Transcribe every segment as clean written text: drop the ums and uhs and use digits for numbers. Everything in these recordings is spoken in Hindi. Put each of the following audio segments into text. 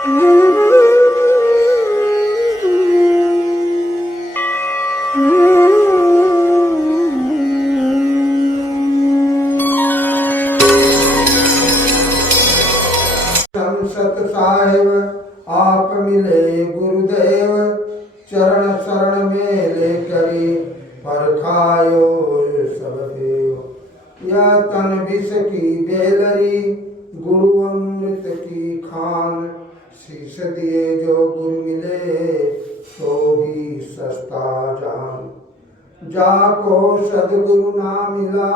सत साहेब आप मिले गुरुदेव, चरण शरण में ले करी पर खायो सब देव। यह तन विष की बेलरी, गुरु अमृत की खान, शीश दिए जो गुरु मिले तो भी सस्ता जान। जाको सदगुरु ना मिला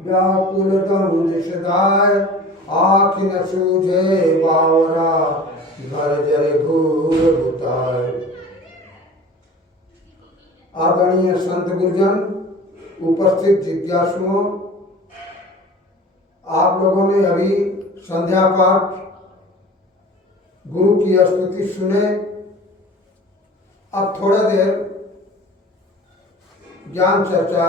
व्याकुल दम निषदाय, आँख न सूझे बावरा घर जरे घूर बुताए। आदरणीय संत गुरुजन, उपस्थित जिज्ञासुओं, आप लोगों ने अभी संध्या पाठ गुरु की स्तुति सुने। अब थोड़ा देर ज्ञान चर्चा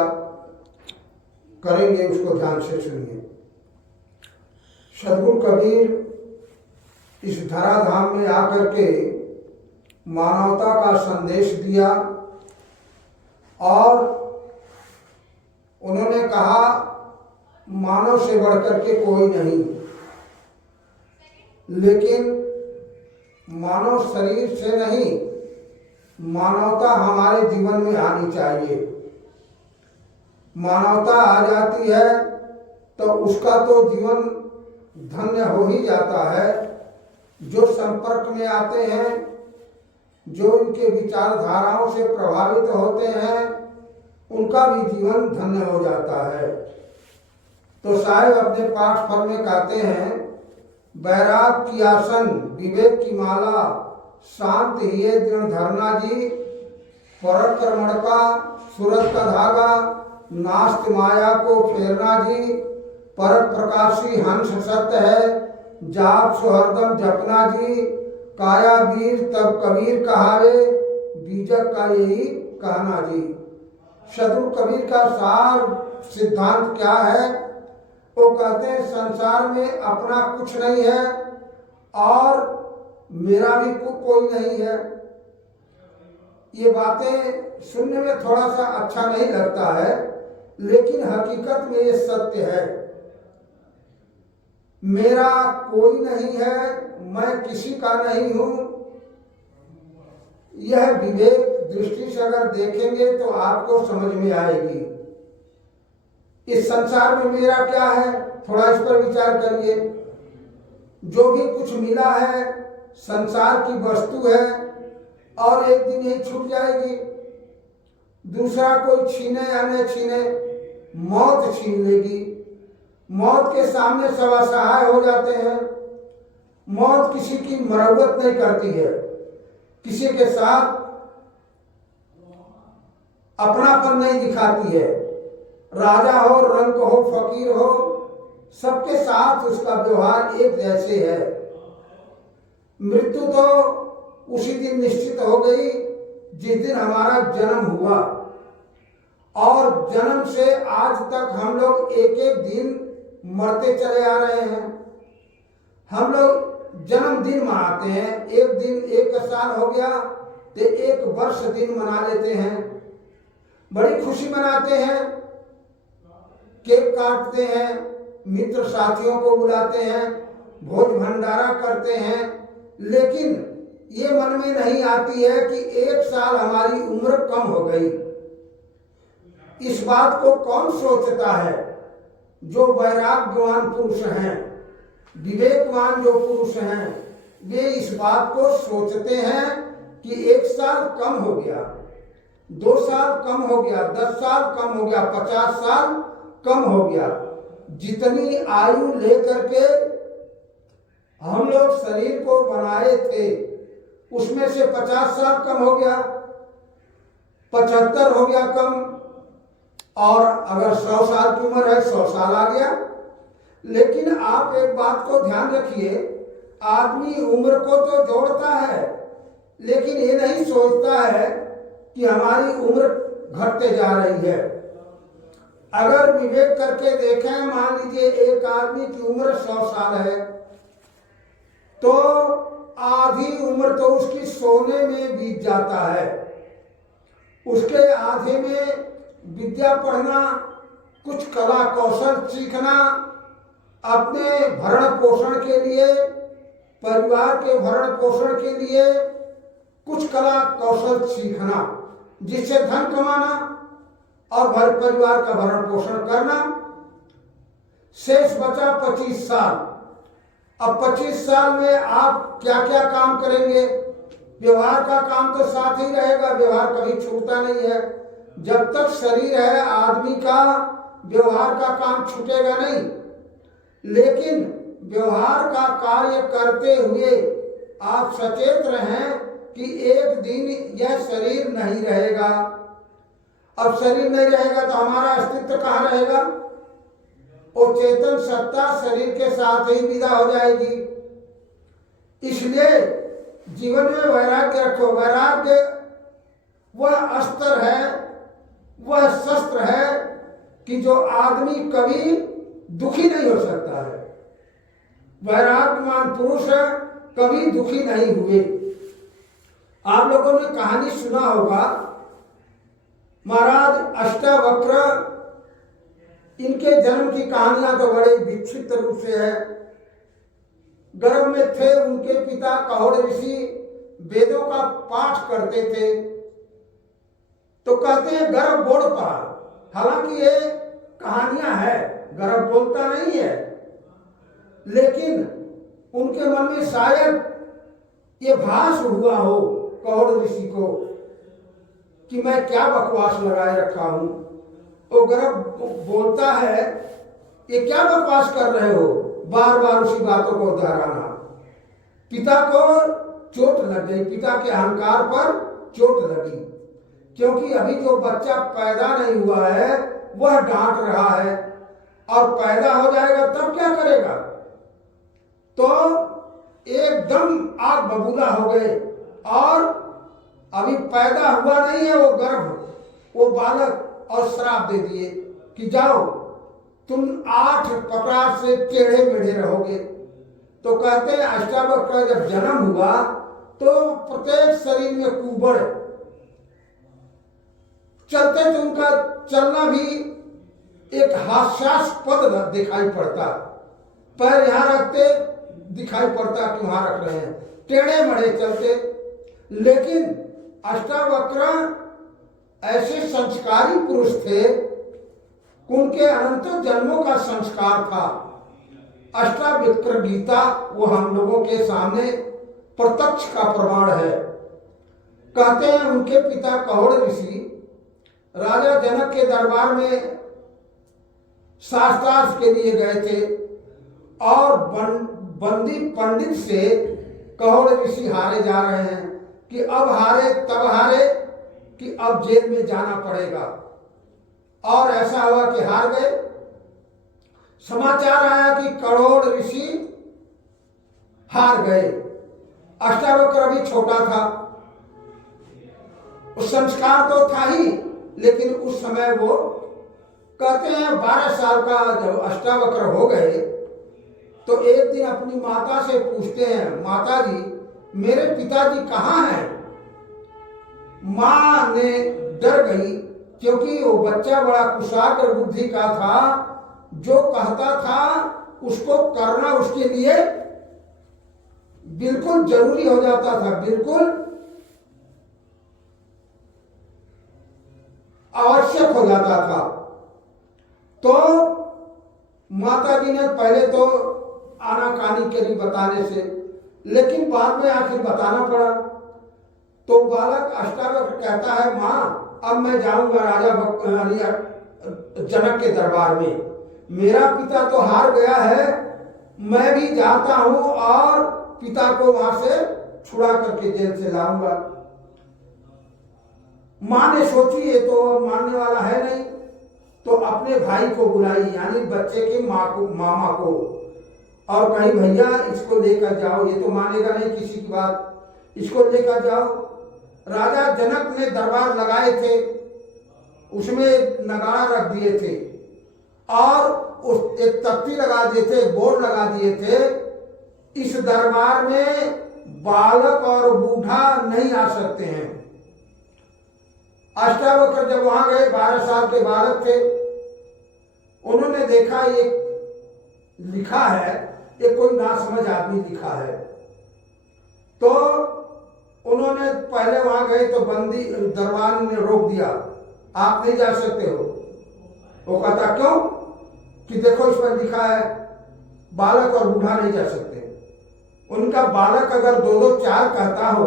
करेंगे, उसको ध्यान से सुनिए। सद्गुरु कबीर इस धराधाम में आकर के मानवता का संदेश दिया और उन्होंने कहा मानव से बढ़कर के कोई नहीं, लेकिन मानव शरीर से नहीं, मानवता हमारे जीवन में आनी चाहिए। मानवता आ जाती है तो उसका तो जीवन धन्य हो ही जाता है। जो संपर्क में आते हैं, जो उनके विचारधाराओं से प्रभावित होते हैं, उनका भी जीवन धन्य हो जाता है। तो साहिब अपने पाठ फल में कहते हैं, बैराग की आसन विवेक की माला, शांत हिये दृढ़ धरना जी, पराक्रमण का सूरज का धागा, नास्त माया को फेरना जी, पर प्रकाशी हंस सत्य है, जाप सुहरदम जपना जी, काया वीर तब कबीर कहावे, बीजक का यही कहना जी। सद्गुरु कबीर का सार सिद्धांत क्या है? वो कहते हैं संसार में अपना कुछ नहीं है और मेरा भी कोई नहीं है। ये बातें सुनने में थोड़ा सा अच्छा नहीं लगता है, लेकिन हकीकत में ये सत्य है। मेरा कोई नहीं है, मैं किसी का नहीं हूं। यह विवेक दृष्टि से अगर देखेंगे तो आपको समझ में आएगी। इस संसार में मेरा क्या है, थोड़ा इस पर विचार करिए। जो भी कुछ मिला है संसार की वस्तु है और एक दिन यही छूट जाएगी। दूसरा कोई छीने या न छीने, मौत छीन लेगी। मौत के सामने सब असहाय हो जाते हैं। मौत किसी की मरम्मत नहीं करती है, किसी के साथ अपनापन नहीं दिखाती है। राजा हो, रंक हो, फकीर हो, सबके साथ उसका व्यवहार एक जैसे है। मृत्यु तो उसी दिन निश्चित हो गई जिस दिन हमारा जन्म हुआ, और जन्म से आज तक हम लोग एक एक दिन मरते चले आ रहे हैं। हम लोग जन्मदिन मनाते हैं, एक दिन एक साल हो गया तो एक वर्ष दिन मना लेते हैं, बड़ी खुशी मनाते हैं, केक काटते हैं, मित्र साथियों को बुलाते हैं, भोज भंडारा करते हैं। लेकिन ये मन में नहीं आती है कि एक साल हमारी उम्र कम हो गई। इस बात को कौन सोचता है? जो वैराग्यवान पुरुष हैं, विवेकवान जो पुरुष हैं, वे इस बात को सोचते हैं कि एक साल कम हो गया, 2 साल कम हो गया, 10 साल कम हो गया, 50 साल कम हो गया। जितनी आयु लेकर के हम लोग शरीर को बनाए थे, उसमें से 50 साल कम हो गया, 75 हो गया कम, और अगर 100 साल की उम्र है 100 साल आ गया। लेकिन आप एक बात को ध्यान रखिए, आदमी उम्र को तो जोड़ता है, लेकिन ये नहीं सोचता है कि हमारी उम्र घटते जा रही है। अगर विवेक करके देखें, मान लीजिए एक आदमी की उम्र 100 साल है, तो आधी आधी उम्र तो उसकी सोने में बीत जाता है। उसके आधे में विद्या पढ़ना, कुछ कला कौशल सीखना, अपने भरण पोषण के लिए, परिवार के भरण पोषण के लिए कुछ कला कौशल सीखना, जिससे धन कमाना और घर परिवार का भरण पोषण करना। शेष बचा 25 साल। अब 25 साल में आप क्या क्या काम करेंगे? व्यवहार का काम तो साथ ही रहेगा, व्यवहार कभी छूटता नहीं है। जब तक शरीर है आदमी का व्यवहार का काम छूटेगा नहीं। लेकिन व्यवहार का कार्य करते हुए आप सचेत रहें कि एक दिन यह शरीर नहीं रहेगा। अब शरीर नहीं रहेगा तो हमारा अस्तित्व कहाँ रहेगा? वो चेतन सत्ता शरीर के साथ ही विदा हो जाएगी। इसलिए जीवन में वैराग्य रखो। वैराग्य वह अस्त्र है, वह शस्त्र है कि जो आदमी कभी दुखी नहीं हो सकता है। वैराग्यवान पुरुष कभी दुखी नहीं हुए। आप लोगों ने कहानी सुना होगा, महाराज अष्टावक्र, इनके जन्म की कहानियां तो बड़े विक्षिप्त रूप से है। गर्भ में थे उनके पिता कहोड़ ऋषि, वेदों का पाठ करते थे, तो कहते हैं गर्भ बोल पड़ा। हालांकि ये कहानियां है, गर्भ बोलता नहीं है, लेकिन उनके मन में शायद ये भास हुआ हो कहोड़ ऋषि को कि मैं क्या बकवास लगाए रखा हूं। वो गर्भ बोलता है, ये क्या बकवास कर रहे हो, बार बार उसी बातों को दोहराना। पिता को चोट लग गई, पिता के अहंकार पर चोट लगी, क्योंकि अभी जो बच्चा पैदा नहीं हुआ है वह डांट रहा है, और पैदा हो जाएगा तब क्या करेगा? तो एकदम आग बबूला हो गए, और अभी पैदा हुआ नहीं है वो गर्भ, वो बालक, और श्राप दे दिए कि जाओ तुम 8 प्रकार से टेढ़े मेढ़े रहोगे। तो कहते हैं अष्टावक्र का जब जन्म हुआ तो प्रत्येक शरीर में कुबड़, चलते तो उनका चलना भी एक हास्यास्पद दिखाई पड़ता। पैर यहां रखते दिखाई पड़ता कि वहां रख रहे हैं, टेढ़े मेढ़े चलते। लेकिन अष्टावक्र ऐसे संस्कारी पुरुष थे, उनके अनंत जन्मों का संस्कार था। अष्टावक्र गीता वो हम लोगों के सामने प्रत्यक्ष का प्रमाण है। कहते हैं उनके पिता कहोड़ ऋषि राजा जनक के दरबार में शास्त्रार्थ के लिए गए थे, और बंदी पंडित से कहोड़ ऋषि हारे जा रहे हैं कि अब हारे तब हारे कि अब जेल में जाना पड़ेगा। और ऐसा हुआ कि हार गए। समाचार आया कि करोड़ ऋषि हार गए। अष्टावक्र भी छोटा था, उस संस्कार तो था ही, लेकिन उस समय वो कहते हैं 12 साल का जब अष्टावक्र हो गए तो एक दिन अपनी माता से पूछते हैं, माता जी मेरे पिताजी कहाँ हैं? मां ने डर गई, क्योंकि वो बच्चा बड़ा कुशाग्र बुद्धि का था, जो कहता था उसको करना उसके लिए बिल्कुल जरूरी हो जाता था, बिल्कुल आवश्यक हो जाता था। तो माता जी ने पहले तो आनाकानी करी बताने से, लेकिन बाद में आखिर बताना पड़ा। तो बालक अष्टावक्र कहता है, माँ अब मैं जाऊंगा राजा जनक के दरबार में, मेरा पिता तो हार गया है, मैं भी जाता हूं और पिता को वहां से छुड़ा करके जेल से लाऊंगा। मां ने सोची ये तो मानने वाला है नहीं, तो अपने भाई को बुलाई, यानी बच्चे की माँ को, मामा को, और कहीं भैया इसको लेकर जाओ, ये तो मानेगा नहीं किसी की बात, इसको लेकर जाओ। राजा जनक ने दरबार लगाए थे, उसमें नगाड़ा रख दिए थे, और उस एक तख्ती लगा दिए थे, बोर्ड लगा दिए थे, इस दरबार में बालक और बूढ़ा नहीं आ सकते हैं। अष्टावक्र जब वहां गए, 12 साल के बालक थे, उन्होंने देखा ये लिखा है, ये कोई नासमझ आदमी लिखा है। तो उन्होंने पहले वहां गए तो बंदी दरबान ने रोक दिया, आप नहीं जा सकते हो। वो कहता क्यों? कि देखो इस पर लिखा है बालक और बूढ़ा नहीं जा सकते। उनका बालक अगर 2-2-4 कहता हो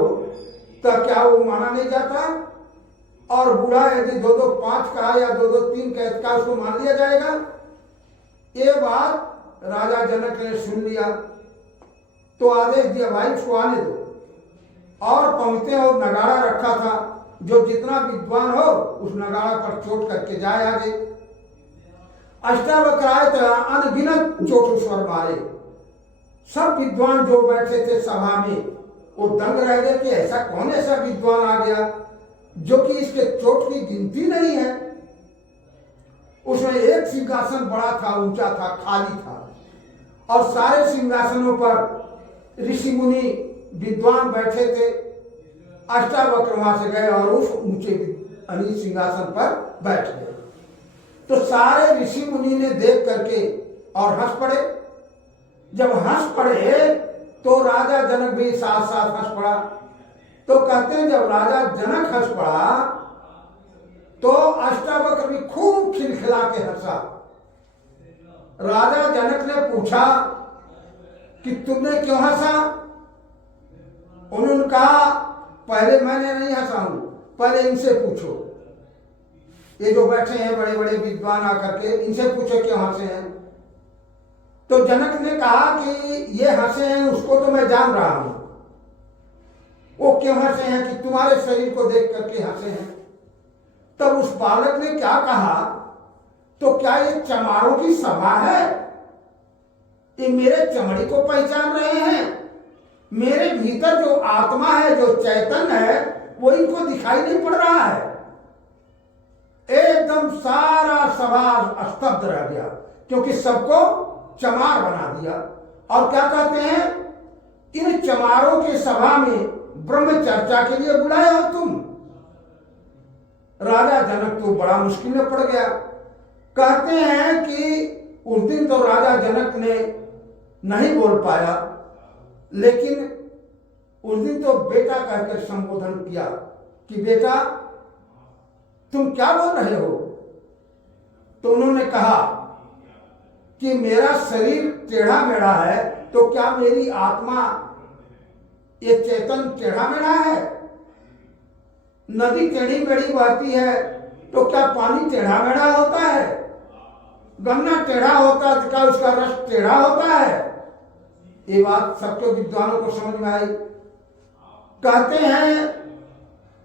तो क्या वो माना नहीं जाता? और बूढ़ा यदि 2-2-5 कहा या 2-2-3 कहता उसको मान लिया जाएगा? ये बात राजा जनक ने सुन लिया तो आदेश दिया, भाई उसको आने दो। और पहुंचते और नगाड़ा रखा था, जो जितना विद्वान हो उस नगाड़ा पर चोट करके जाए आगे। अष्टावक्र आए तो अनगिनत चोट स्वर मारे। सब विद्वान जो बैठे थे सभा में वो दंग रह गए कि ऐसा कौन ऐसा विद्वान आ गया जो कि इसके चोट की गिनती नहीं है। उसमें एक सिंहासन बड़ा था, ऊंचा था, खाली था, और सारे सिंहासनों पर ऋषि मुनि विद्वान बैठे थे। अष्टावक्र वहां से गए और उस ऊंचे सिंहासन पर बैठ गए। तो सारे ऋषि मुनि ने देख करके और हंस पड़े। जब हंस पड़े तो राजा जनक भी साथ साथ हंस पड़ा। तो कहते हैं जब राजा जनक हंस पड़ा तो अष्टावक्र भी खूब खिलखिला के हंसा। राजा जनक ने पूछा कि तुमने क्यों हंसा? उन्होंने कहा पहले मैंने नहीं हंसा हूं, पहले इनसे पूछो, ये जो बैठे हैं बड़े बड़े विद्वान आकर के, इनसे पूछो क्यों हंसे हैं। तो जनक ने कहा कि ये हंसे हैं उसको तो मैं जान रहा हूं, वो क्यों हंसे हैं कि तुम्हारे शरीर को देख करके हंसे हैं। तब उस बालक ने क्या कहा, तो क्या ये चमारों की सभा है? ये मेरे चमड़ी को पहचान रहे हैं? मेरे भीतर जो आत्मा है, जो चैतन्य है, वो इनको दिखाई नहीं पड़ रहा है। एकदम सारा सभा स्तब्ध रह गया क्योंकि सबको चमार बना दिया। और क्या कहते हैं, इन चमारों के सभा में ब्रह्म चर्चा के लिए बुलाए हो तुम? राजा जनक तो बड़ा मुश्किल में पड़ गया। कहते हैं कि उस दिन तो राजा जनक ने नहीं बोल पाया, लेकिन उस दिन तो बेटा कहकर संबोधन किया कि बेटा तुम क्या बोल रहे हो? तो उन्होंने कहा कि मेरा शरीर टेढ़ा मेढ़ा है, तो क्या मेरी आत्मा ये चेतन टेढ़ा मेढ़ा है? नदी टेढ़ी मेढ़ी बहती है तो क्या पानी टेढ़ा मेढ़ा होता है? गन्ना टेढ़ा होता है तो क्या उसका रस टेढ़ा होता है? ये बात सबके विद्वानों को समझ में आई। कहते हैं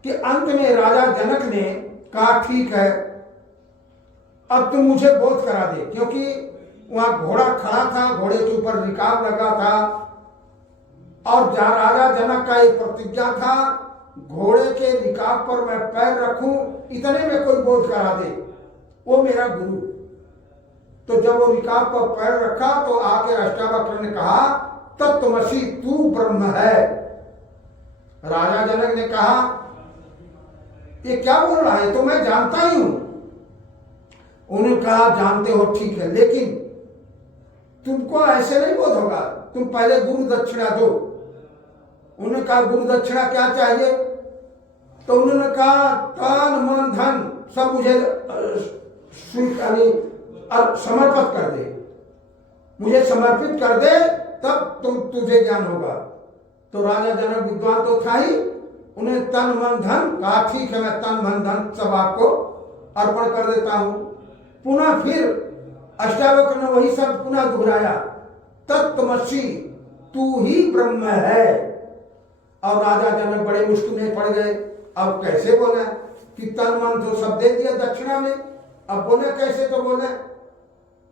कि अंत में राजा जनक ने कहा ठीक है, अब तुम मुझे बोध करा दे, क्योंकि वहां घोड़ा खड़ा था, घोड़े के ऊपर रिकाब लगा था, और जहां राजा जनक का एक प्रतिज्ञा था घोड़े के रिकाब पर मैं पैर रखूं, इतने में कोई बोध करा दे, वो मेरा गुरु। तो जब वो रिकाब पर पैर रखा तो आके अष्टावक्र ने कहा तत्त्वमसि, तू ब्रह्म है। राजा जनक ने कहा ये क्या बोल रहा है, तो मैं जानता ही हूं। उन्होंने कहा जानते हो ठीक है, लेकिन तुमको ऐसे नहीं बोध होगा, तुम पहले गुरु दक्षिणा दो। उन्होंने कहा गुरु दक्षिणा क्या चाहिए? तो उन्होंने कहा तन मन धन सब मुझे समर्पित कर दे, मुझे समर्पित कर दे, तब तुझे ज्ञान होगा। तो राजा जनक विद्वान तो था ही, उन्हें तन मन धन कहा ठीक है, मैं तन मन धन सब आपको अर्पण कर देता हूं। पुनः फिर अष्टावक्र ने वही शब्द पुनः दोहराया, तत्त्वमसि, तू ही ब्रह्म है। और राजा जनक बड़े मुश्किल में पड़ गए, अब कैसे बोले कि तन मन तो सब दे दिया दक्षिणा में, अब बोले कैसे? तो बोले,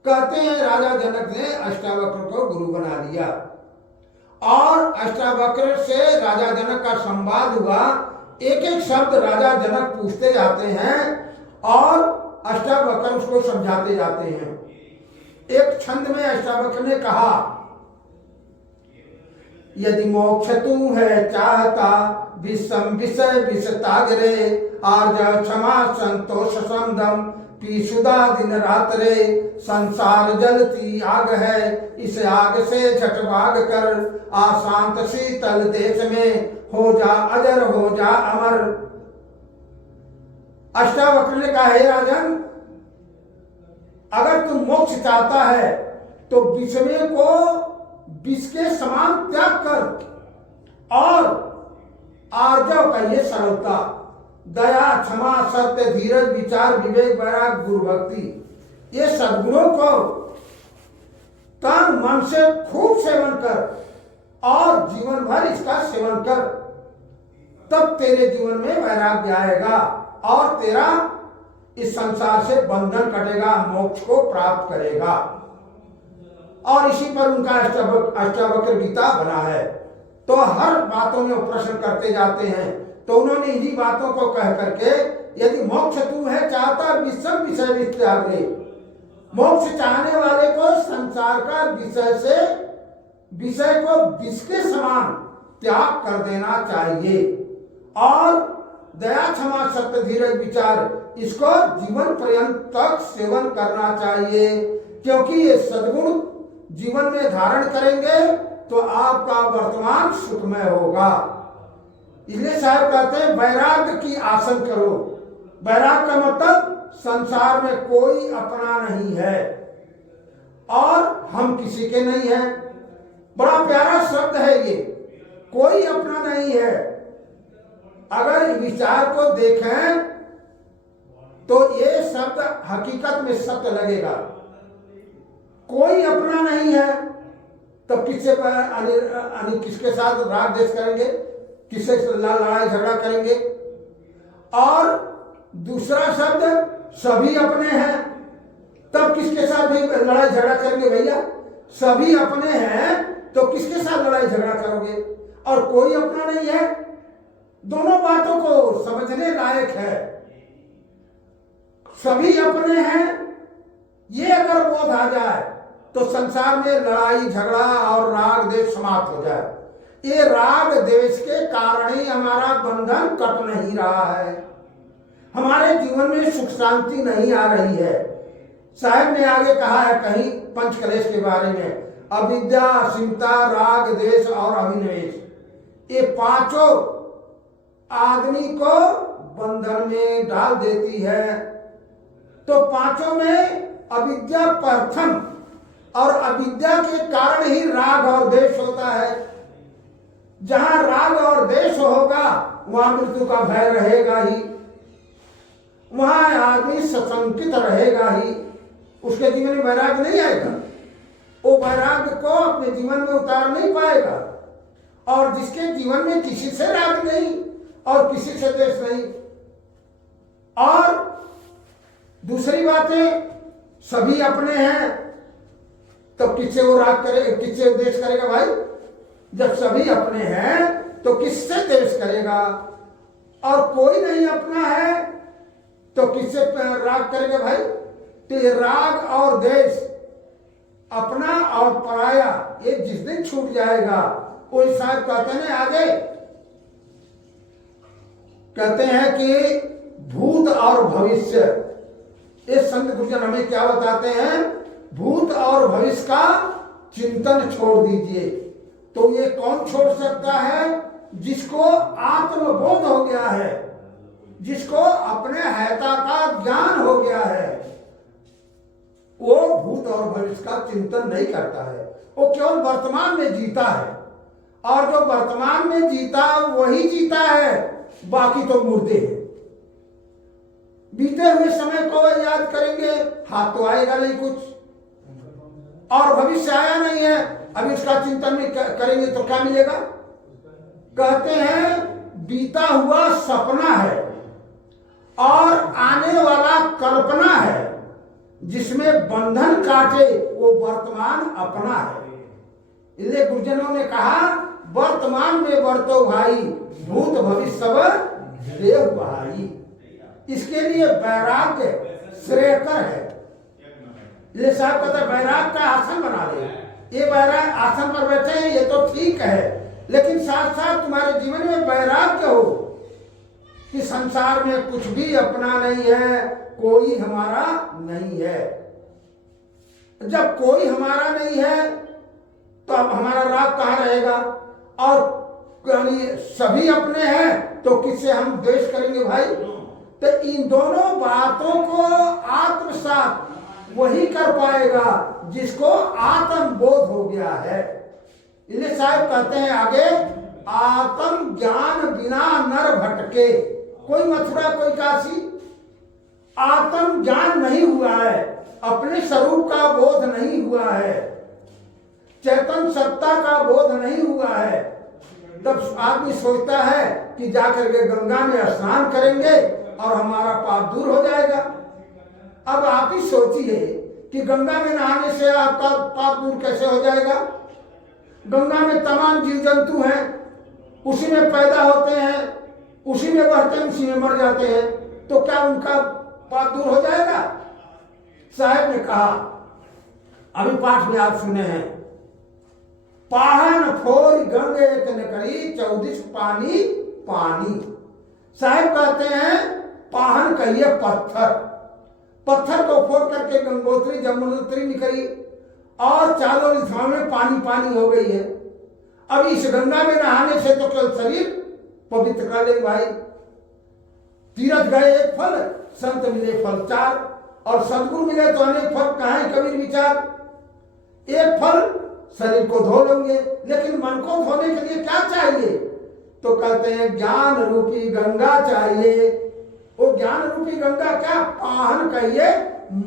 कहते हैं राजा जनक ने अष्टावक्र को गुरु बना दिया, और अष्टावक्र से राजा जनक का संवाद हुआ। एक एक शब्द राजा जनक पूछते जाते हैं और अष्टावक्र उसको समझाते जाते हैं। एक छंद में अष्टावक्र ने कहा, यदि मोक्ष तू है चाहता, विषम विषय विष तागरे, आर्ज क्षमा संतोष समदम, पीसुदा दिन रात रे, संसार जलती आग है, इस आग से झट भाग कर, आशांत शीतल देश में, हो जा अजर हो जा अमर। अष्टावक्र ने कहा, हे राजन, अगर तुम मोक्ष चाहता है तो विषय को विष के समान त्याग कर, और आर्जव का ये सरलता, दया क्षमा सत्य धीरज विचार विवेक वैराग गुरु भक्ति, ये सद्गुणों को तन मन से खूब सेवन कर और जीवन भर इसका सेवन कर, तब तेरे जीवन में वैराग्य आएगा और तेरा इस संसार से बंधन कटेगा, मोक्ष को प्राप्त करेगा। और इसी पर उनका अष्टावक्र गीता बना है। तो हर बातों में प्रश्न करते जाते हैं, तो उन्होंने इन्हीं बातों को कह करके, यदि मोक्ष तू है चाहता, विषम विषय विष त्याग रे, मोक्ष चाहने वाले को संसार का विषय को विष के समान त्याग कर देना चाहिए, और दया क्षमा सत्य धीरज विचार इसको जीवन पर्यंत तक सेवन करना चाहिए, क्योंकि ये सद्गुण जीवन में धारण करेंगे तो आपका वर्तमान सुखमय होगा। इसलिए साहब कहते हैं वैराग्य की आसन करो। वैराग्य का मतलब संसार में कोई अपना नहीं है और हम किसी के नहीं हैं। बड़ा प्यारा शब्द है ये, कोई अपना नहीं है। अगर विचार को देखें तो ये शब्द हकीकत में सत्य लगेगा। कोई अपना नहीं है, तब किसके साथ राग द्वेष करेंगे, किससे लड़ाई झगड़ा करेंगे। और दूसरा शब्द सभी अपने हैं, तब किसके साथ भी लड़ाई झगड़ा करेंगे भैया? सभी अपने हैं तो किसके साथ लड़ाई झगड़ा करोगे? और कोई अपना नहीं है, दोनों बातों को समझने लायक है। सभी अपने हैं, ये अगर बोध आ जाए तो संसार में लड़ाई झगड़ा और राग द्वेष समाप्त हो जाए। ये राग द्वेष के कारण ही हमारा बंधन कट नहीं रहा है, हमारे जीवन में सुख शांति नहीं आ रही है। साहब ने आगे कहा है कहीं पंचकलेश के बारे में, अविद्या, असीमता, राग द्वेष और अभिनिवेश, ये पांचों आदमी को बंधन में डाल देती है। तो पांचों में अविद्या प्रथम, और अविद्या के कारण ही राग और द्वेष होता है। जहां राग और द्वेष होगा वहां मृत्यु का भय रहेगा ही, वहां आदमी सशंकित रहेगा ही, उसके जीवन में वैराग्य नहीं आएगा। वो वैराग्य को अपने जीवन में उतार नहीं पाएगा। और जिसके जीवन में किसी से राग नहीं और किसी से द्वेष नहीं, और दूसरी बात है सभी अपने हैं, तो किससे वो राग करे, किससे द्वेष करेगा भाई? जब सभी अपने हैं तो किससे द्वेष करेगा? और कोई नहीं अपना है तो किससे राग करेगा भाई? तो ये राग और द्वेष, अपना और पराया, ये जिस दिन छूट जाएगा, वो साहब कहते हैं आगे, कहते हैं कि भूत और भविष्य, ये संत गुरुजन हमें क्या बताते हैं? भूत और भविष्य का चिंतन छोड़ दीजिए। तो ये कौन छोड़ सकता है? जिसको आत्मबोध हो गया है, जिसको अपने हैता का ज्ञान हो गया है, वो भूत और भविष्य का चिंतन नहीं करता है। वो केवल वर्तमान में जीता है, और जो वर्तमान में जीता वही जीता है, बाकी तो मुर्दे हैं। बीते हुए समय को याद करेंगे, हाथ तो आएगा नहीं कुछ, और भविष्य आया नहीं है, अभी इसका चिंतन नहीं करेंगे तो क्या मिलेगा? कहते हैं बीता हुआ सपना है और आने वाला कल्पना है, जिसमें बंधन काटे वो वर्तमान अपना है। इसलिए गुरुजनों ने कहा वर्तमान में वर्तो भाई, भूत भविष्य सब देव भाई। इसके लिए वैराग्य श्रेयकर है। ये साहब कहते वैराग्य का आसन बना ले, ये वैराग्य आसन पर बैठे हैं, ये तो ठीक है, लेकिन साथ साथ तुम्हारे जीवन में वैराग्य हो कि संसार में कुछ भी अपना नहीं है, कोई हमारा नहीं है। जब कोई हमारा नहीं है तो अब हमारा राग कहाँ रहेगा? और सभी अपने हैं तो किससे हम द्वेष करेंगे भाई? तो इन दोनों बातों को आत्मसात वही कर पाएगा जिसको आत्मबोध हो गया है। इसलिए साहब कहते हैं आगे, आत्म ज्ञान बिना नर भटके। कोई मथुरा कोई काशी, आत्म ज्ञान नहीं हुआ है, अपने स्वरूप का बोध नहीं हुआ है, चेतन सत्ता का बोध नहीं हुआ है, तब आदमी सोचता है कि जाकर के गंगा में स्नान करेंगे और हमारा पाप दूर हो जाएगा। अब आप ही सोचिए कि गंगा में नहाने से आपका पाप दूर कैसे हो जाएगा? गंगा में तमाम जीव जंतु हैं, उसी में पैदा होते हैं, उसी में बढ़ते हैं, उसी में मर जाते हैं, तो क्या उनका पाप दूर हो जाएगा? साहब ने कहा, अभी पाठ में आप सुने हैं, पाहन फोर गंगे एक नकरी 14 पानी पानी। साहब कहते हैं पाहन कहिए पत्थर, पत्थर को फोड़ करके गंगोत्री जमुनोत्री निकली और चारों दिशाओं में पानी पानी हो गई है। अब इस गंगा में नहाने से तो केवल शरीर पवित्र कर लेंगे भाई। तीरथ गए एक फल, संत मिले फल 4, और सदगुरु मिले तो अनेक फल। कहाँ है कबीर विचार? एक फल शरीर को धो लेंगे, लेकिन मन को धोने के लिए क्या चाहिए? तो कहते हैं ज्ञान रूपी गंगा चाहिए। वो ज्ञान रूपी गंगा क्या? पाहन कहिए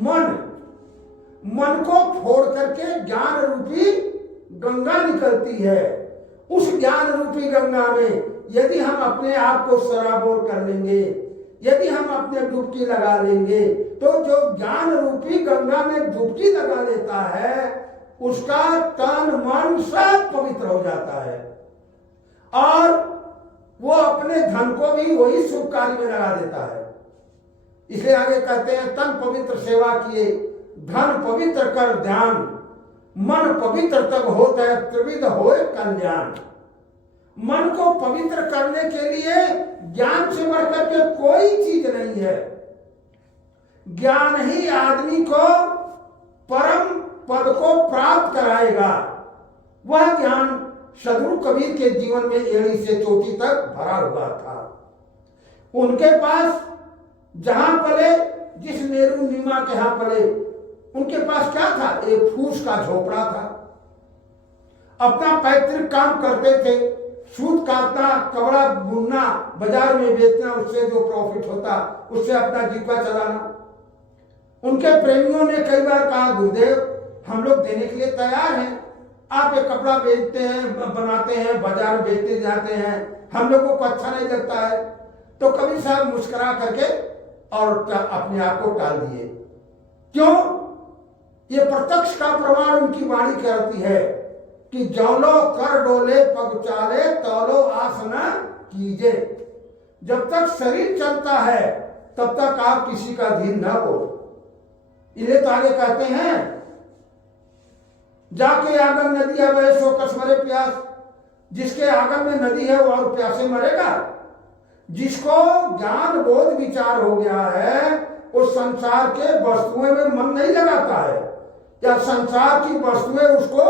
मन। मन को फोड़ करके ज्ञान रूपी गंगा निकलती है। उस ज्ञान रूपी गंगा में यदि हम अपने आप को सराबोर कर लेंगे, यदि हम अपने डुबकी लगा लेंगे, तो जो ज्ञान रूपी गंगा में डुबकी लगा लेता है उसका तन मन सब पवित्र हो जाता है, और वो अपने धन को भी वही शुभ कार्य में लगा देता है। इसलिए आगे कहते हैं, तन पवित्र सेवा किए, धन पवित्र कर ध्यान, मन पवित्र तब होता है त्रिविध होए कल्याण। मन को पवित्र करने के लिए ज्ञान से बढ़कर के कोई चीज नहीं है। ज्ञान ही आदमी को परम पद को प्राप्त कराएगा। वह ज्ञान सदगुरु कबीर के जीवन में एड़ी से चोटी तक भरा हुआ था। उनके पास जहां पले, जिस नेहरू नीमा के यहां पले, उनके पास क्या था? एक फूस का झोपड़ा था। अपना पैतृक काम करते थे, सूत काटना, कपड़ा बुनना, बाजार में बेचना, उससे जो प्रॉफिट होता उससे अपना जीविका चलाना। उनके प्रेमियों ने कई बार कहा, गुरुदेव हम लोग देने के लिए तैयार हैं, आप एक कपड़ा बेचते हैं, बनाते हैं, बाजार बेचते जाते हैं, हम लोगों को अच्छा नहीं लगता है। तो कबीर साहब मुस्कुरा करके और अपने आप को टाल दिए। क्यों? ये प्रत्यक्ष का प्रमाण उनकी वाणी कहती है कि जौलो कर डोले पग चाले तौलो आस न कीजे। जब तक शरीर चलता है तब तक आप किसी का धीन न हो। इन्हें तो आगे कहते हैं, जाके आंगन नदी है सो कस मरे प्यास। जिसके आंगन में नदी है वो और प्यासे मरेगा। जिसको ज्ञान बोध विचार हो गया है वो संसार के वस्तुएं में मन नहीं लगाता है, या संसार की वस्तुएं उसको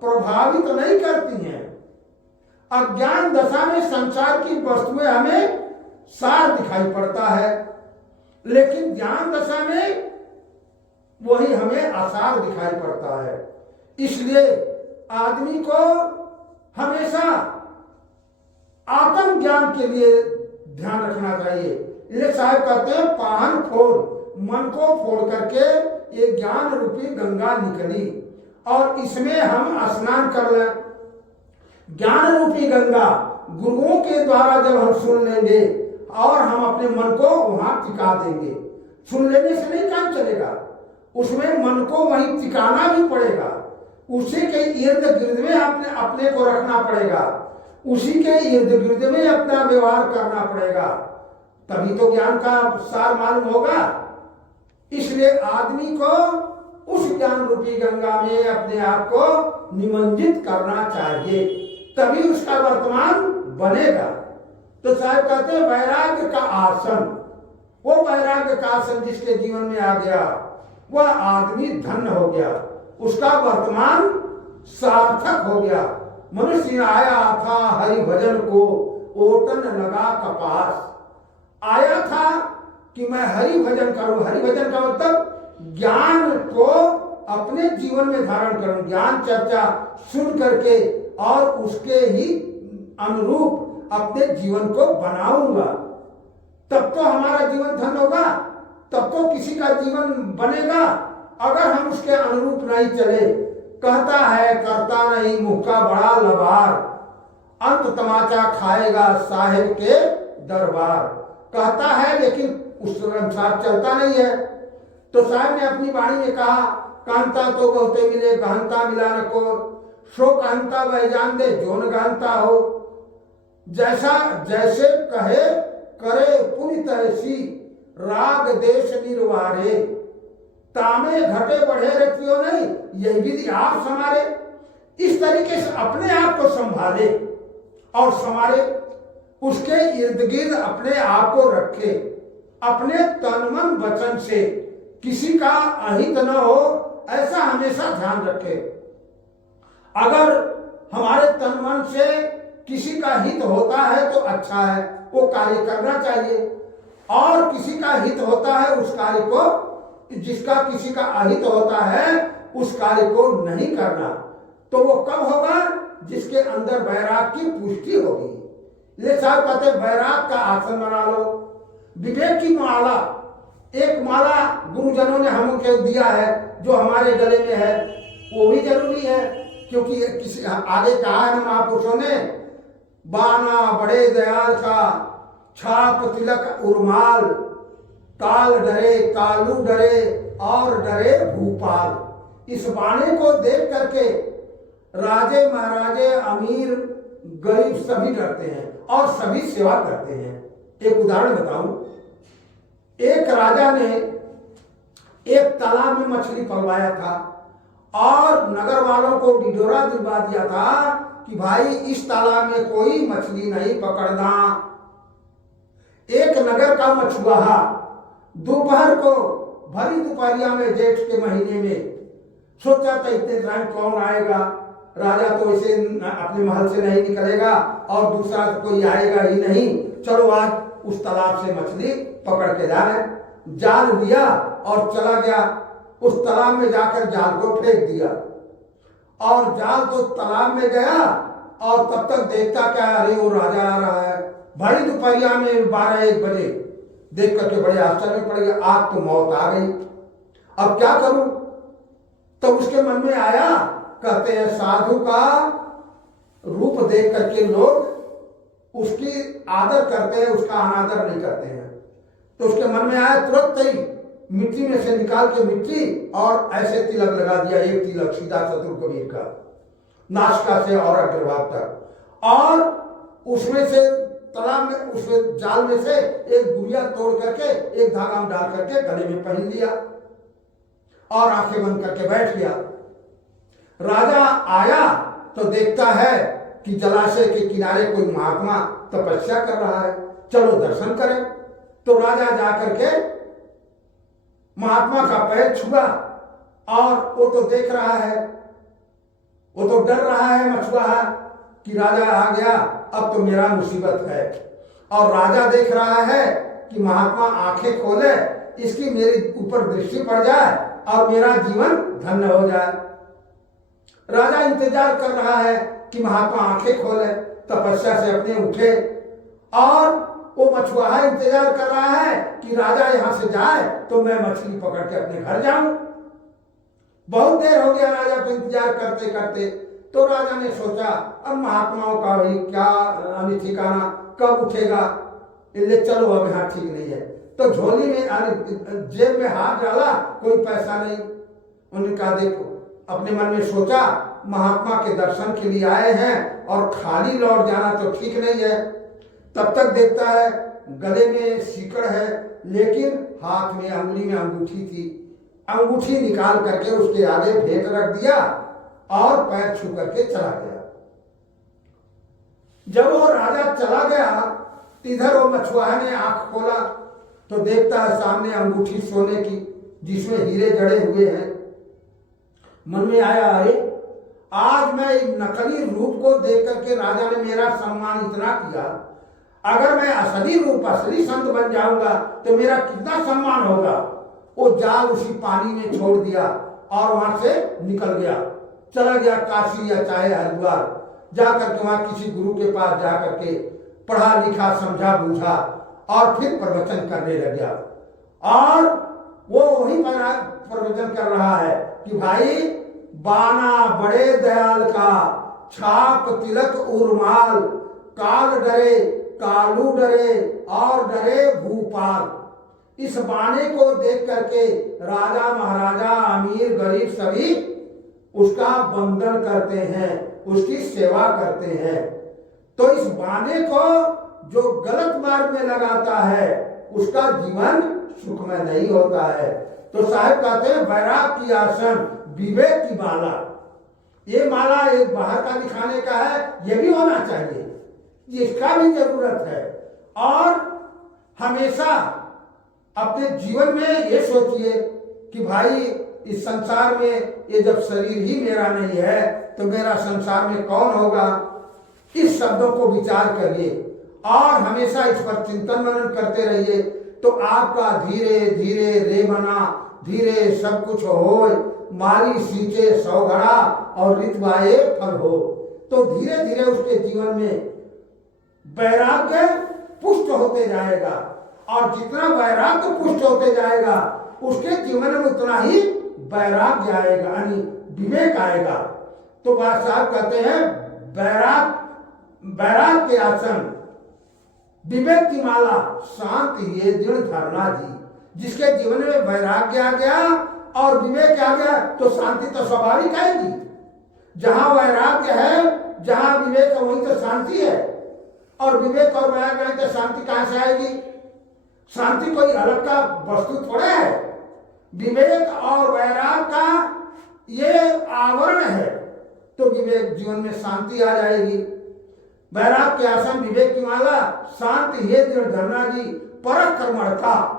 प्रभावित नहीं करती हैं। अज्ञान दशा में संसार की वस्तुएं हमें सार दिखाई पड़ता है, लेकिन ज्ञान दशा में वही हमें आसार दिखाई पड़ता है। इसलिए आदमी को हमेशा आत्म ज्ञान के लिए ध्यान रखना चाहिए। इसलिए साहब कहते हैं, पाहन फोड़, मन को फोड़ करके ये ज्ञान रूपी गंगा निकली और इसमें हम स्नान कर लें। ज्ञान रूपी गंगा गुरुओं के द्वारा जब हम सुन लेंगे और हम अपने मन को वहां टिका देंगे। सुन लेने से नहीं काम चलेगा, उसमें मन को वहीं टिकाना भी पड़ेगा। उसी के इर्द गिर्द में अपने को रखना पड़ेगा, उसी के इर्द गिर्द में अपना व्यवहार करना पड़ेगा, तभी तो ज्ञान का सार मालूम होगा। इसलिए आदमी को उस ज्ञान रूपी गंगा में अपने आप को निमज्जित करना चाहिए, तभी उसका वर्तमान बनेगा। तो साहब कहते हैं वैराग्य का आसन, वो वैराग्य का आसन जिसके जीवन में आ गया वह आदमी धन्य हो गया, उसका वर्तमान सार्थक हो गया। मनुष्य आया था हरि भजन को ओटन लगा कपास, आया था कि मैं हरि भजन करूं। हरि भजन का मतलब ज्ञान को अपने जीवन में धारण करूं, ज्ञान चर्चा सुन करके और उसके ही अनुरूप अपने जीवन को बनाऊंगा, तब तो हमारा जीवन धन होगा, तब तो किसी का जीवन बनेगा। अगर हम उसके अनुरूप नहीं चले, कहता है करता नहीं मुंह का बड़ा लबार, अंत तमाचा खाएगा साहिब के दरबार। कहता है लेकिन उस अनुसार चलता नहीं है। तो साहब ने अपनी वाणी में कहा कांता तो बहुते मिले गहनता मिला न को, सो कहनता वह जान दे जो न गहनता हो। जैसा जैसे कहे करे पुनि तैसी, राग देश निर्वारे, तामे घटे बढ़े रखियो नहीं, यही विधि आप संभाले। इस तरीके से अपने आप को संभाले और संभाले, उसके इर्द गिर्द अपने आप को रखे, अपने तन मन वचन से किसी का अहित न हो, ऐसा हमेशा ध्यान रखे। अगर हमारे तन मन से किसी का हित होता है तो अच्छा है, वो कार्य करना चाहिए, और किसी का हित होता है उस कार्य को, जिसका किसी का अहित होता है उस कार्य को नहीं करना। तो वो कब होगा? जिसके अंदर वैराग की पुष्टि होगी। ये साहब कहते वैराग का आसन बना लो, विवेक की माला, एक माला गुरुजनों ने हमको दिया है जो हमारे गले में है, वो भी जरूरी है, क्योंकि किसी आगे कहा है महापुरुषों ने, बाना बड़े दयाल का छाप तिलक उर्माल, काल डरे कालू डरे और डरे भूपाल। इस बाणे को देख करके राजे महाराजे अमीर गरीब सभी डरते हैं और सभी सेवा करते हैं। एक उदाहरण बताऊं, एक राजा ने एक तालाब में मछली पलवाया था और नगर वालों को ढिढोरा दिलवा दिया था कि भाई इस तालाब में कोई मछली नहीं पकड़ना। एक नगर का मछुआरा दोपहर को भरी दोपहरिया में जेठ के महीने में सोचा था इतने टाइम कौन आएगा, राजा तो इसे अपने महल से नहीं निकलेगा और दूसरा तो कोई आएगा ही नहीं, चलो आज उस तालाब से मछली पकड़ के जा रहे। जाल लिया और चला गया, उस तालाब में जाकर जाल को फेंक दिया और जाल तो तालाब में गया और तब तक देखता क्या, अरे वो राजा आ रहा है। भरी दोपहरिया में 12-1 बजे देख करके बड़े आश्चर्य में पड़ गया, आज तो मौत आ गई, अब क्या करूं? तो उसके मन में आया, कहते हैं साधु का रूप देख करके लोग उसकी आदर करते हैं, उसका अनादर नहीं करते हैं। तो उसके मन में आया, तुरंत ही मिट्टी में से निकाल के मिट्टी और ऐसे तिलक लगा दिया, एक तिलक सीधा शत्रु कबीर का, नासिका से और अग्रभाग तक, और उसमें से तालाब में उस जाल में से एक गुड़िया तोड़ करके एक धागा में डाल करके गले में पहन लिया और आंखें बंद करके बैठ गया। राजा आया तो देखता है कि जलाशय के किनारे कोई महात्मा तपस्या कर रहा है, चलो दर्शन करें। तो राजा जाकर के महात्मा का पैर छुआ और वो तो देख रहा है, वो तो डर रहा है मछुआरा कि राजा आ गया, अब तो मेरा मुसीबत है। और राजा देख रहा है कि महात्मा आंखें खोले, इसकी मेरे ऊपर दृष्टि पड़ जाए और मेरा जीवन धन्य हो जाए। राजा इंतजार कर रहा है कि महात्मा आंखें खोले, तपस्या से अपने उठे, और वो मछुआरा इंतजार कर रहा है कि राजा यहां से जाए तो मैं मछली पकड़ के अपने घर जाऊं। बहुत देर हो गया राजा को इंतजार करते करते। तो राजा ने सोचा अब महात्माओं का भाई क्या ठिकाना, कब उठेगा, इसलिए चलो अब यहाँ ठीक नहीं है। तो झोली में जेब में हाथ डाला, कोई पैसा नहीं। उन्होंने कहा देखो, अपने मन में सोचा महात्मा के दर्शन के लिए आए हैं और खाली लौट जाना तो ठीक नहीं है। तब तक देखता है गले में सीकड़ है लेकिन हाथ में अंगुली में अंगूठी थी, अंगूठी निकाल करके उसके आगे भेंट रख दिया और पैर छू करके चला गया। जब वो राजा चला गया, इधर वो मछुआरा ने आंख खोला तो देखता है सामने अंगूठी सोने की जिसमें हीरे जड़े हुए हैं। मन में आया, अरे आज मैं नकली रूप को देख करके राजा ने मेरा सम्मान इतना किया, अगर मैं असली रूप असली संत बन जाऊंगा तो मेरा कितना सम्मान होगा। वो जाल उसी पानी में छोड़ दिया और वहां से निकल गया, चला गया काशी या चाहे हरिद्वार, जाकर के वहां किसी गुरु के पास जाकर के पढ़ा लिखा समझा बूझा और फिर प्रवचन करने लग गया। और वो वही प्रवचन कर रहा है कि भाई बाना बड़े दयाल का, छाप तिलक उर्माल, काल डरे कालू डरे और डरे भूपाल। इस बाने को देख करके राजा महाराजा अमीर गरीब सभी उसका वंदन करते हैं, उसकी सेवा करते हैं। तो इस बाने को जो गलत मार्ग में लगाता है उसका जीवन सुखमय नहीं होता है। तो साहब कहते हैं वैराग की आसन, विवेक की माला। ये माला एक बाहर का दिखाने का है, ये भी होना चाहिए, इसका भी जरूरत है। और हमेशा अपने जीवन में ये सोचिए कि भाई इस संसार में ये जब शरीर ही मेरा नहीं है तो मेरा संसार में कौन होगा। इस शब्दों को विचार करिए और हमेशा इस पर चिंतन मनन करते रहिए, तो आपका धीरे धीरे रे मना धीरे सब कुछ हो, माली सींचे सौ घड़ा और रितवाए फल हो। तो धीरे धीरे उसके जीवन में वैराग्य पुष्ट होते जाएगा, और जितना वैराग्य पुष्ट होते जाएगा उसके जीवन में उतना ही वैराग्य आएगा, यानी विवेक आएगा। तो बात साहब कहते हैं वैराग के आसन, विवेक की माला, शांति ये दृढ़ धरना जी। जिसके जीवन में वैराग्य आ गया और विवेक आ गया तो शांति तो स्वाभाविक आएगी। जहां वैराग्य है, जहां विवेक है, वहीं तो शांति है। और विवेक और वैराग्य नहीं तो शांति कहां से आएगी। शांति कोई अलग का वस्तु थोड़ा है, विवेक और वैराग का ये आवरण है। तो विवेक जीवन में शांति आ जाएगी। वैराग के आसन, विवेक की माला, शांति ये दृढ़ धरना जी, परख कर्मठा।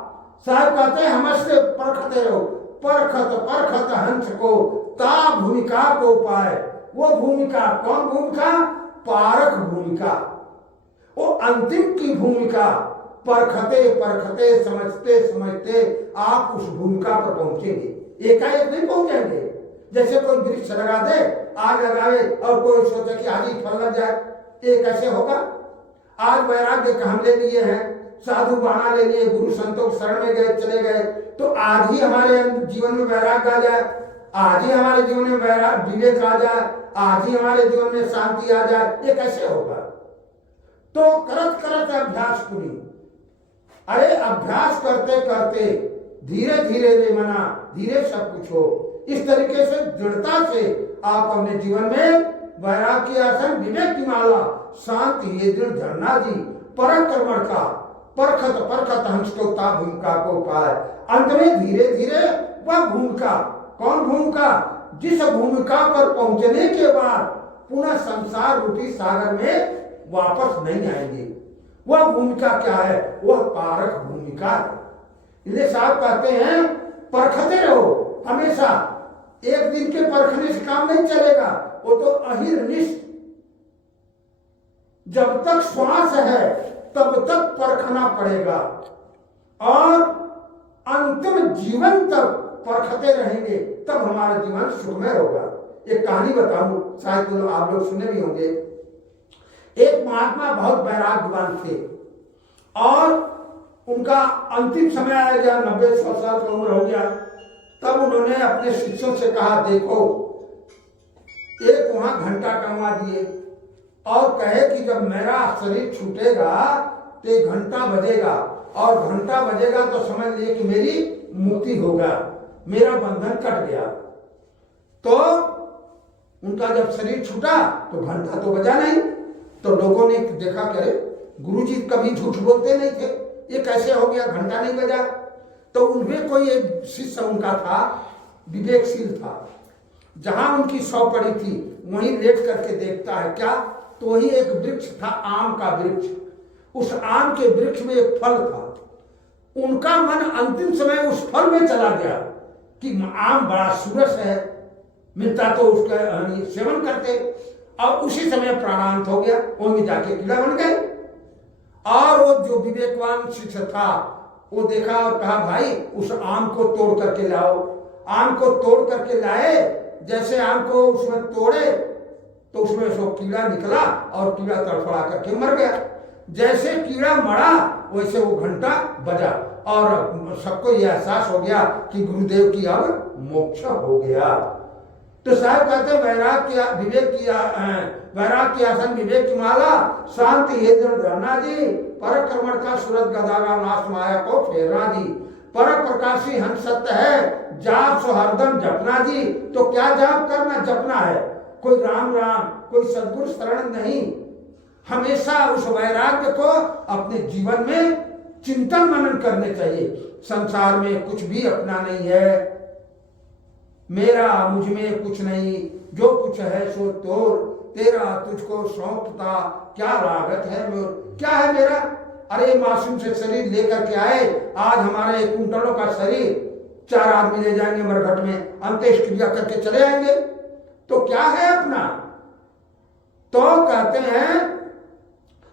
साहब कहते हैं हमसे परखते रहो, परखत परखत हंस को ता भूमिका को पाए। वो भूमिका कौन भूमिका? पारख भूमिका, वो अंतिम की भूमिका। परखते परखते समझते समझते आप उस भूमिका पर पहुंचेंगे, एकाएक नहीं पहुंचेंगे। जैसे कोई वृक्ष लगा दे, आग लगावे और कोई सोचे कि आज ही फल लग जाए, ये कैसे होगा। आज वैराग्य का हम ले लिए हैं, साधु बाणा ले लिए, गुरु संतों के शरण में गए, चले गए, तो आज ही हमारे जीवन में वैराग्य आ जाए, आज ही हमारे जीवन में विवेक आ जाए, आज ही हमारे जीवन में शांति आ जाए, ये कैसे होगा। तो करत करत अभ्यास करिए। अरे अभ्यास करते करते धीरे धीरे रे मना, धीरे सब कुछ हो। इस तरीके से दृढ़ता से आप अपने जीवन में वैराग्य आसन, विवेक की माला, शांति ये दृढ़ धरना जी, परख कर्मण का, परखत परखत हंस को ता भूमिका को पाए। अंत में धीरे धीरे वह भूमिका, कौन भूमिका? जिस भूमिका पर पहुंचने के बाद पुनः संसार रूपी सागर में वापस नहीं आएंगे। वह भूमिका क्या है? वह पारख भूमिका है। इसलिए साहब कहते हैं परखते रहो हमेशा। एक दिन के परखने से काम नहीं चलेगा, वो तो अहिर्निश, जब तक श्वास है तब तक परखना पड़ेगा और अंतिम जीवन तक परखते रहेंगे, तब हमारा जीवन सुखमय होगा। एक कहानी बताऊं, शायद तो आप लोग सुने भी होंगे। एक महात्मा बहुत वैराग्यवान थे और उनका अंतिम समय आ गया, 90-100 साल की उम्र हो गया। तब उन्होंने अपने शिष्यों से कहा, देखो एक वहां घंटा टंगवा दिए और कहे कि जब मेरा शरीर छूटेगा तो घंटा बजेगा, और घंटा बजेगा तो समझ लिए कि मेरी मुक्ति होगा, मेरा बंधन कट गया। तो उनका जब शरीर छूटा तो घंटा तो बजा नहीं। तो लोगों ने देखा, करे गुरुजी कभी झूठ बोलते नहीं थे, ये कैसे हो गया, घंटा नहीं बजा। तो उनमें कोई एक शिष्य उनका था, विवेकशील था, जहां उनकी सौ पड़ी थी वहीं लेट करके देखता है क्या, तो वही एक वृक्ष था, आम का वृक्ष। उस आम के वृक्ष में एक फल था। उनका मन अंतिम समय उस फल में चला गया कि आम बड़ा सुरस है, मिलता तो उसका सेवन करते, और उसी समय प्राणांत हो गया, वहीं जाके कीड़ा बन गए। और वो जो विवेकवान शिष्य था वो देखा और कहा भाई उस आम को तोड़ करके लाओ। आम को तोड़ करके लाए, जैसे आम को उसमें तोड़े तो उसमें सो कीड़ा निकला और कीड़ा तड़फड़ा करके मर गया। जैसे कीड़ा मरा वैसे वो घंटा बजा और सबको ये एहसास हो गया कि गुरुदेव की अब मोक्ष हो गया। तो साहब कहते वैराग की आसन विवेक की माला, शांति ये धरना जी, पर कर्मण का सूरत गदागा नाश माया को फेरना जी, पर प्रकाशी हंस सत्य है, जाप सो हरदम जपना जी। तो क्या जाप करना, जपना है, कोई राम राम, कोई सदगुरु शरण नहीं। हमेशा उस वैराग्य को अपने जीवन में चिंतन मनन करने चाहिए। संसार में कुछ भी अपना नहीं है, मेरा मुझ में कुछ नहीं, जो कुछ है सो तोर, तेरा तुझको सौंपता क्या लागत है मोर। क्या है मेरा, अरे मासूम से शरीर लेकर के आए, आज हमारा एक कुंटलों का शरीर, 4 आदमी ले जाएंगे मरघट में, अंत्येष्टि क्रिया करके चले आएंगे, तो क्या है अपना। तो कहते हैं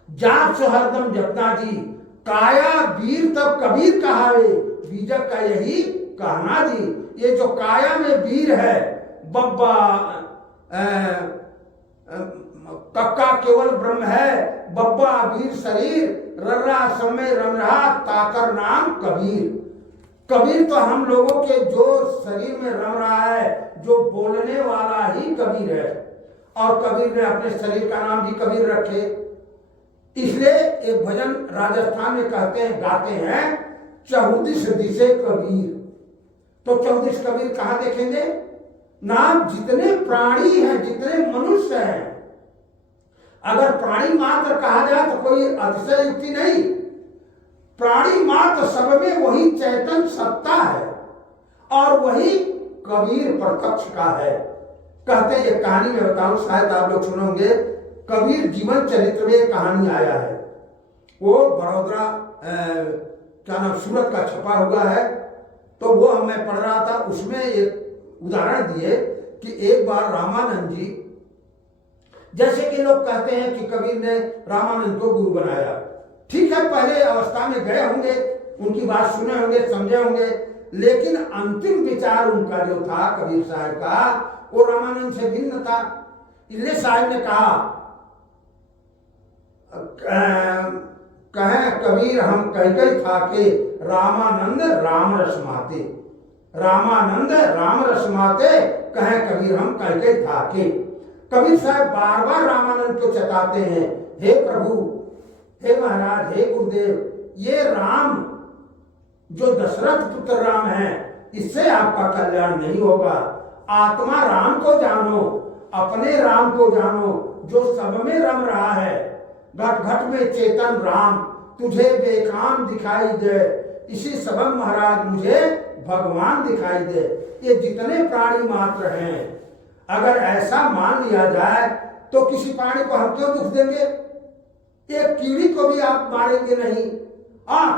जाप सो हरदम जपना जी, काया वीर तब कबीर कहावे, बीजक का यही कहना जी। ये जो काया में वीर है, बब्बा कक्का केवल ब्रह्म है, बब्बा वीर शरीर, रर्रा समय रम रहा ताकर नाम कबीर। कबीर तो हम लोगों के जो शरीर में रम रहा है, जो बोलने वाला ही कबीर है। और कबीर ने अपने शरीर का नाम भी कबीर रखे। इसलिए एक भजन राजस्थान में कहते हैं, गाते हैं, 14 दिशे कबीर। तो 14 कबीर कहां देखेंगे ना, जितने प्राणी हैं, जितने मनुष्य हैं, अगर प्राणी मात्र कहा जाए तो कोई अतिशय युक्ति नहीं। प्राणी मात्र सब में वही चैतन्य सत्ता है और वही कबीर प्रत्यक्ष का है। कहते हैं, एक कहानी में बताऊं, शायद आप लोग सुनोगे, कबीर जीवन चरित्र में एक कहानी आया है। वो बड़ौदा क्या नाम सूरत का छपा हुआ है, तो वो मैं पढ़ रहा था, उसमें एक उदाहरण दिए कि एक बार रामानंद जी, जैसे कि लोग कहते हैं कि कबीर ने रामानंद को गुरु बनाया, ठीक है, पहले अवस्था में गए होंगे, उनकी बात सुने होंगे, समझे होंगे, लेकिन अंतिम विचार उनका जो था कबीर साहब का, वो रामानंद से भिन्न था। इसलिए साहब ने कहा, कहे कबीर हम कह था कि रामानंद राम रस माते, रामानंद राम रस माते, कहे कबीर हम कह था कि। कबीर साहब बार बार रामानंद को चताते हैं, हे प्रभु, हे महाराज, हे गुरुदेव, ये राम जो दशरथ पुत्र राम है, इससे आपका कल्याण नहीं होगा। आत्मा राम को जानो, अपने राम को जानो, जो सब में रम रहा है, घट घट में चेतन राम, तुझे बेकाम दिखाई दे, इसी सबब महाराज मुझे भगवान दिखाई दे। ये जितने प्राणी मात्र हैं, अगर ऐसा मान लिया जाए तो किसी प्राणी को हम क्यों दुख देंगे। एक कीड़ी को भी आप मारेंगे नहीं।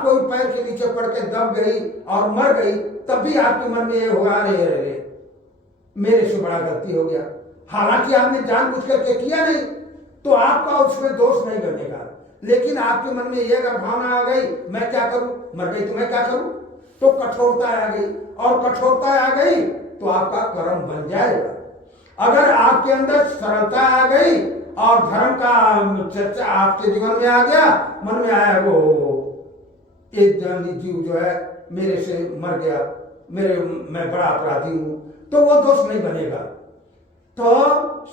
कोई पैर के नीचे पड़ के दब गई और मर गई, तब भी आपके मन में ये होगा, अरे मेरे से बड़ा गलती हो गया, हालांकि आपने जानबूझ करके किया नहीं, तो आपका उसमें दोष नहीं बनेगा। लेकिन आपके मन में ये अगर भावना आ गई, मैं क्या करूं, मर गई तो मैं क्या करूं, तो कठोरता आ गई, और कठोरता आ गई तो आपका कर्म बन जाएगा। अगर आपके अंदर सरलता आ गई और धर्म का चर्चा आपके जीवन में आ गया, मन में आया वो एक जीव जो है मेरे से मर गया, मैं बड़ा अपराधी हूं, तो वो दोष नहीं बनेगा। तो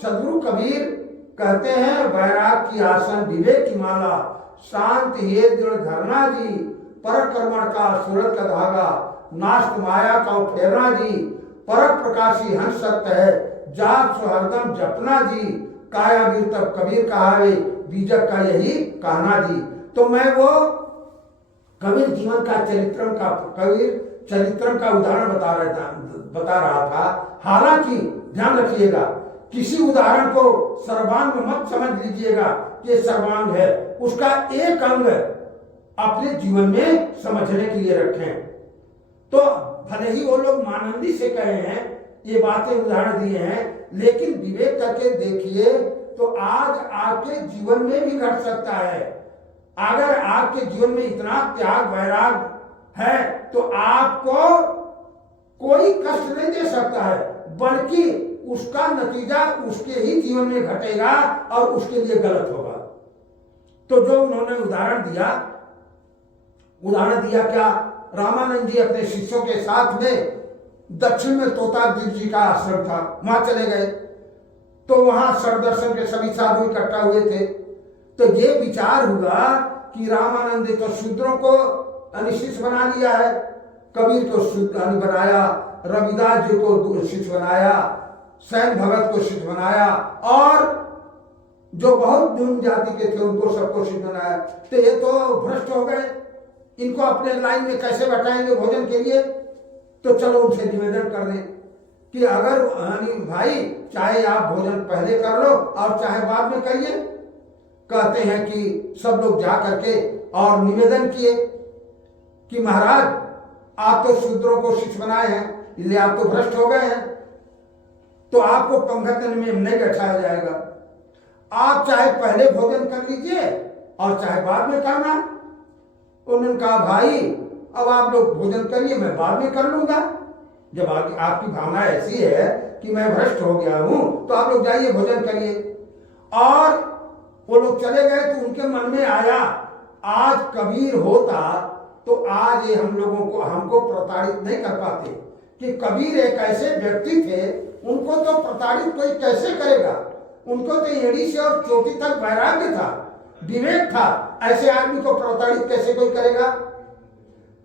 सदगुरु कबीर कहते हैं, वैराग की आसन विवेक की माला, शांति ये दृढ़ धरना जी, पर कर्मण का सूरत का धागा, नास्त माया का फेरना जी, परक प्रकाशी हंस सत्य है, जाप सो हरदम जपना जी, काया वीर तब कबीर कहावे, बीजक का यही कहना जी। तो मैं वो कबीर जीवन का चरित्र का, कबीर चरित्रम का उदाहरण बता रहा था। हालांकि ध्यान रखिएगा, किसी उदाहरण को सर्वांग मत समझ लीजिएगा कि सर्वांग है, उसका एक अंग अपने जीवन में समझने के लिए रखें। तो भले ही वो लोग मानंदी से कहे हैं, ये बातें उदाहरण दिए हैं, लेकिन विवेक करके देखिए तो आज आपके जीवन में भी घट सकता है। अगर आपके जीवन में इतना त्याग वैराग है तो आपको कोई कष्ट नहीं दे सकता है, बल्कि उसका नतीजा उसके ही जीवन में घटेगा और उसके लिए गलत होगा। तो जो उन्होंने उदाहरण दिया क्या, रामानंद जी अपने शिष्यों के साथ में दक्षिण में तोतागिरी जी का आश्रम था, वहां चले गए। तो वहां सर्वदर्शन के सभी साधु इकट्ठा हुए थे। तो ये विचार हुआ कि रामानंद तो शूद्रों को शिष्य बना लिया है, कबीर को बनाया, रविदास जी को शिष्य बनाया, सैन भगत को शिष्य बनाया, और जो बहुत न्यून जाति के थे उनको सबको शिष्य बनाया। तो ये तो भ्रष्ट हो गए, इनको अपने लाइन में कैसे बैठाएंगे भोजन के लिए। तो चलो उनसे निवेदन कर दें कि अगर भाई चाहे आप भोजन पहले कर लो और चाहे बाद में करिए। कहते हैं कि सब लोग जा करके और निवेदन किए कि महाराज आप तो शूद्रों को शिष्य बनाए हैं, इसलिए आप तो भ्रष्ट हो गए हैं, तो आपको पंगत में नहीं बैठाया जाएगा। आप चाहे पहले भोजन कर लीजिए और चाहे बाद में करना। उन्होंने कहा भाई अब आप लोग भोजन करिए, मैं बाद में कर लूंगा। जब आपकी भावना ऐसी है कि मैं भ्रष्ट हो गया हूं तो आप लोग जाइए भोजन करिए। और वो लोग चले गए तो उनके मन में आया आज कबीर होता तो आज ये हमको प्रताड़ित नहीं कर पाते, कि कबीर एक ऐसे व्यक्ति थे, उनको तो प्रताड़ित कोई कैसे करेगा। उनको तो एड़ी से और चोटी तक वैराग्य था, विवेक था, ऐसे आदमी को प्रताड़ित कैसे कोई करेगा।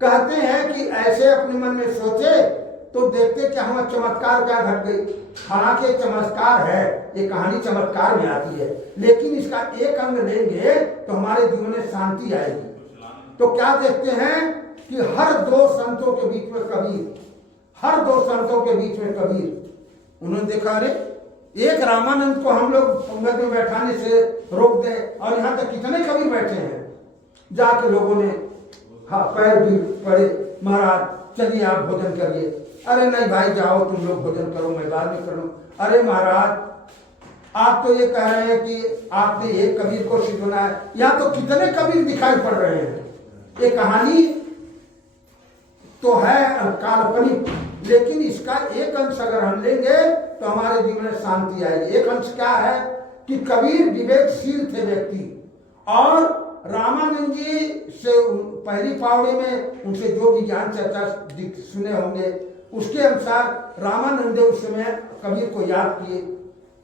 कहते हैं कि ऐसे अपने मन में सोचे तो देखते कि हमारा चमत्कार क्या घट गई। हालांकि चमत्कार है, ये कहानी चमत्कार में आती है, लेकिन इसका एक अंग लेंगे तो हमारे जीवन में शांति आएगी। तो क्या देखते हैं कि हर दो संतों के बीच में कबीर, उन्होंने देखा अरे एक रामानंद को हम लोग पंगत में बैठाने से रोक दें और यहाँ तक कितने कबीर बैठे हैं। जाके लोगों ने पैर भी पड़े, महाराज चलिए आप भोजन करिए। अरे नहीं भाई जाओ तुम लोग भोजन करो, मैं बाद में कर लूं। अरे महाराज आप तो ये कह रहे हैं कि आपने एक कबीर को शिष्य बनाया, यहाँ तो कितने कबीर दिखाई पड़ रहे हैं। ये कहानी तो है काल्पनिक, लेकिन इसका एक अंश अगर हम लेंगे तो हमारे जीवन में शांति आएगी। एक अंश क्या है कि कबीर विवेकशील थे व्यक्ति, और रामानंद जी से पहली पावड़ी में उनसे जो भी ज्ञान चर्चा सुने होंगे उसके अनुसार रामानंद उस समय कबीर को याद किए।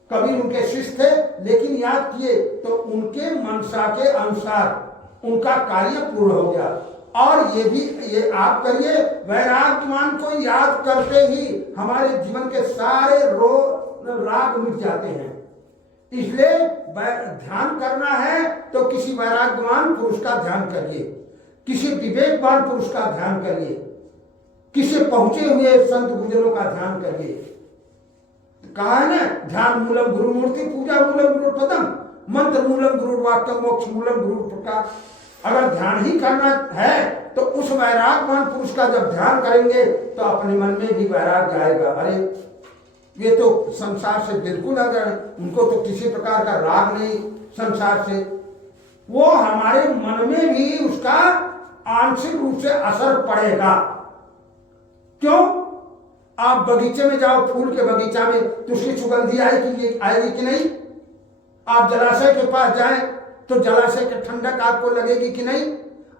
कबीर उनके शिष्य थे, लेकिन याद किए तो उनके मनसा के अनुसार उनका कार्य पूर्ण हो गया। और ये आप करिए, वैराग्यवान को याद करते ही हमारे जीवन के सारे राग मिट जाते हैं। इसलिए ध्यान करना है तो किसी वैराग्यवान पुरुष का ध्यान करिए, किसी विवेकवान पुरुष का ध्यान करिए, किसी पहुंचे हुए संत गुजरों का ध्यान करिए। कहा है ना, ध्यान मूलम गुरु मूर्ति, पूजा मूलम गुरु पदम, मंत्र मूलम गुरु वाक्य, मोक्ष मूलम गुरु प्रकाश। अगर ध्यान ही करना है तो उस वैराग्यवान पुरुष का जब ध्यान करेंगे तो अपने मन में भी वैराग्य आएगा। अरे ये तो संसार से बिल्कुल अगर उनको तो किसी प्रकार का राग नहीं संसार से, वो हमारे मन में भी उसका आंशिक रूप से असर पड़ेगा। क्यों? आप बगीचे में जाओ, फूल के बगीचा में, तो उसकी सुगंधी आएगी कि नहीं? आप जलाशय के पास जाएं तो जलाशय की ठंडक आपको लगेगी कि नहीं?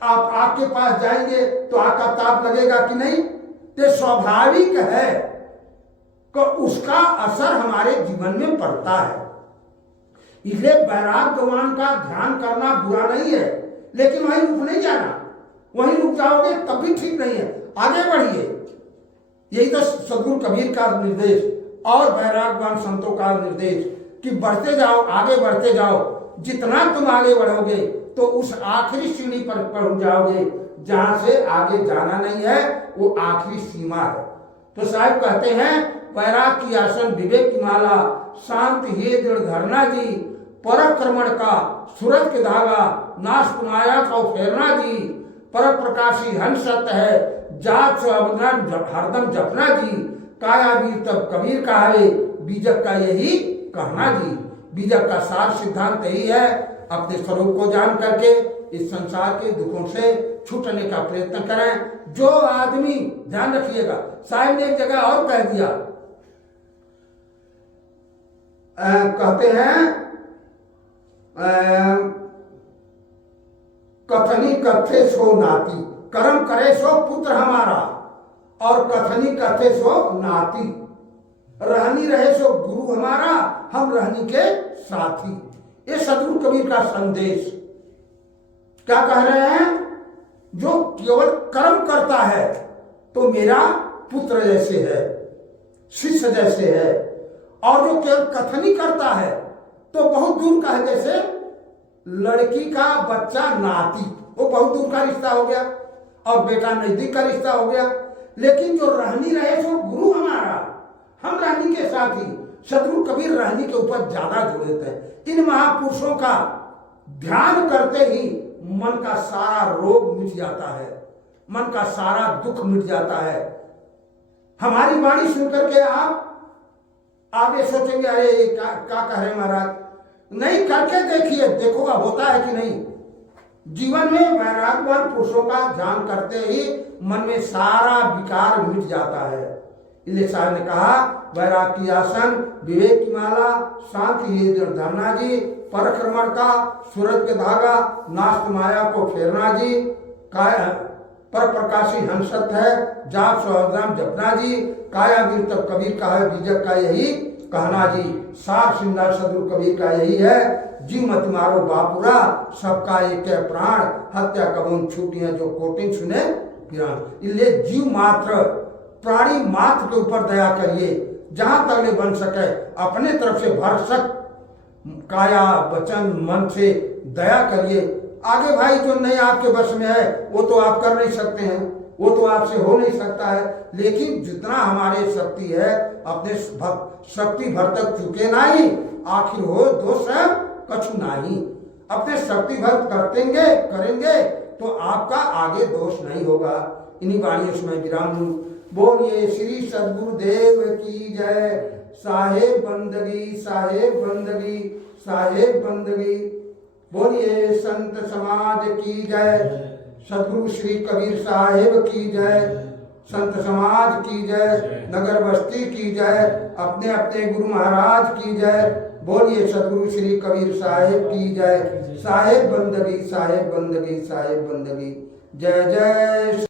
आप आग के पास जाएंगे तो आग का ताप लगेगा कि नहीं? तो स्वाभाविक है कि उसका असर हमारे जीवन में पड़ता है। इसलिए वैराग्यवान का ध्यान करना बुरा नहीं है, लेकिन वहीं रुक नहीं जाना। वहीं रुक जाओगे तब भी ठीक नहीं है, आगे बढ़िए। यही तो सद्गुरु कबीर का निर्देश और वैराग्यवान संतों का निर्देश कि बढ़ते जाओ, आगे बढ़ते जाओ। जितना तुम आगे बढ़ोगे तो उस आखिरी सीढ़ी पर पहुंच जाओगे जहां से आगे जाना नहीं है, वो आखिरी सीमा है। तो साहब कहते हैं वैराग की आसन, विवेक की माला, शांति ये दृढ़ धरना जी, पराक्रमण का सूरज के धागा, नाश कुमाया का फेरना जी, पर प्रकाशी हंस सत्य है, जात हरदम जपना जी, काया वीर तब कबीर कहावे, बीजक का यही कहना जी। बीजक का सार सिद्धांत यही है, अपने स्वरूप को जान करके इस संसार के दुखों से छूटने का प्रयत्न करें। जो आदमी, ध्यान रखिएगा, साहब ने एक जगह और कह दिया, कहते हैं कथनी कथे सो नाती, कर्म करे सो पुत्र हमारा, और कथनी कथे सो नाती, रहनी रहे सो गुरु हमारा, हम रहनी के साथी। ये सदगुरु कबीर का संदेश। क्या कह रहे हैं? जो केवल कर्म करता है तो मेरा पुत्र जैसे है, शिष्य जैसे है, और जो केवल कथनी करता है तो बहुत दूर का है, जैसे लड़की का बच्चा नाती, वो बहुत दूर का रिश्ता हो गया, और बेटा नजदीक का रिश्ता हो गया। लेकिन जो रहनी रहे सो गुरु हमारा, हम रहनी के साथी। सदगुरु कबीर रहनी के ऊपर ज्यादा जोर देते हैं। इन महापुरुषों का ध्यान करते ही मन का सारा रोग मिट जाता है, मन का सारा दुख मिट जाता है। हमारी वाणी सुनकर के आप आगे सोचेंगे अरे क्या कह रहे महाराज, नहीं करके देखिए, देखोगा होता है कि नहीं। जीवन में वैराग्यवान पुरुषों का ध्यान करते ही मन में सारा विकार मिट जाता है। इसलिए साहब ने कहा वैराग की आसन, विवेक की माला, शांति ये धरना जी, परक्रमण का सूरज के धागा, नास्त माया को फेरना जी, पर प्रकाशी हंसत है, जाप सोहराम जपना जी, काया वीर तब कबीर का है, बीजक का यही कहना जी। सार सिंगार सदगुरु कबीर का यही है, जीव मत मारो बापुरा, सबका एक है प्राण, हत्या कबून छूटियां जो कोटिन सुने पिरान। इसलिए जीव मात्र, प्राणी मात्र के ऊपर दया करिए, जहां तक ले बन सके अपने तरफ से भरसक काया वचन मन से दया करिए। आगे भाई जो नहीं आपके बस में है वो तो आप कर नहीं सकते हैं, वो तो आपसे हो नहीं सकता है, लेकिन जितना हमारे शक्ति है अपने शक्ति भर तक चुके नहीं, आखिर हो दोष कछु नहीं। अपने शक्ति भर करेंगे तो आपका आगे दोष नहीं होगा। इन्हीं वाणियों से मैं विराम लूं। बोलिए श्री सद्गुरुदेव की जय। साहेब बंदगी, साहेब बंदगी, साहेब बंदगी। बोलिए संत समाज की जय। सद्गुरु श्री कबीर साहेब की जय, संत समाज की जय, नगर बस्ती की जय, अपने अपने गुरु महाराज की जय। बोलिए सद्गुरु श्री कबीर साहेब की जय। साहेब बंदगी, साहेब बंदगी, साहेब बंदगी। जय जय।